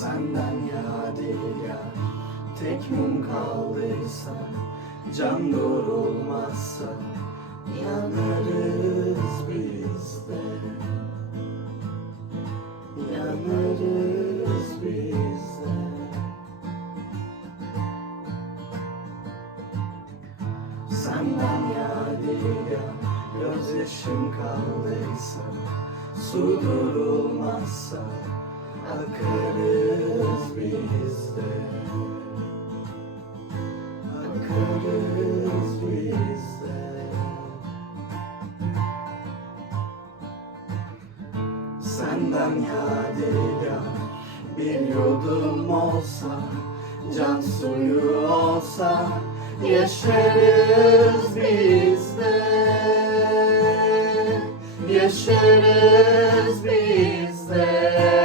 Senden yadigar tek mum kaldıysa Can durulmazsa yanarız biz de. Yanarız biz de. Senden yadigar gözyaşım kaldıysa Su durulmazsa akarız Senden yadigar bir yudum olsa Can suyu olsa yaşarız biz de. Yaşarız biz de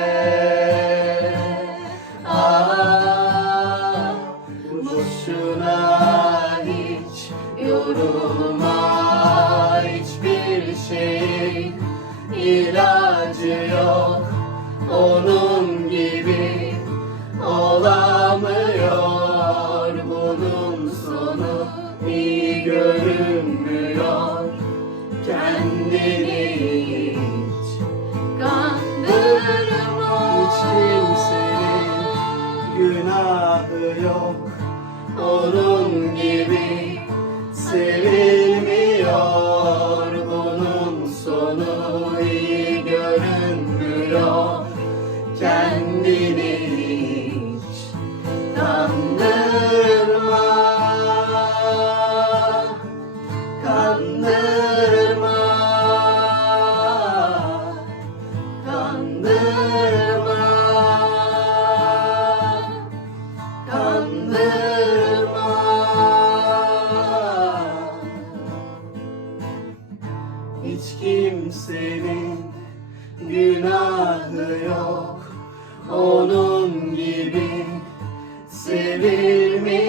yorulma hiçbir şey ilacı yok. Onun gibi olamıyor. Bunun sonu iyi görünmüyor. Kendini hiç Kandırma. Hiç kimsenin günahı yok. Onun gibi sevilmiyor bunun sonu iyi görünmüyor kendini hiç kandırma. Kandırma. Kandırma. Kandırma hiç kimsenin günahı yok. Onun gibi sevilmiyor